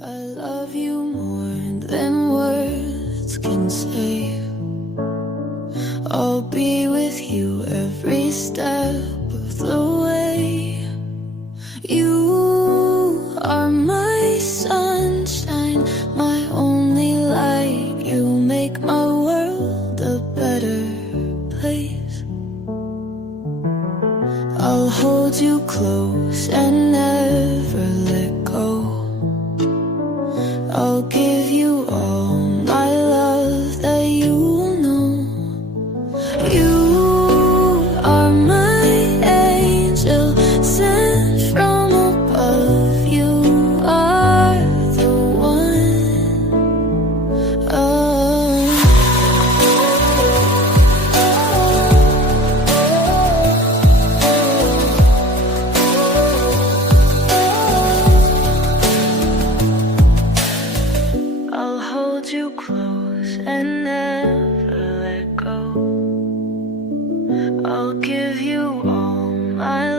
I love you more than words can say. I'll be with you every step of the way. You are my sunshine, my only light. You make my world a better place. I'll hold you close and never let go. I'll give you all my love that you will know. You are my angel sent from above. You are the one. I'll hold you close and never let go. I'll give you all my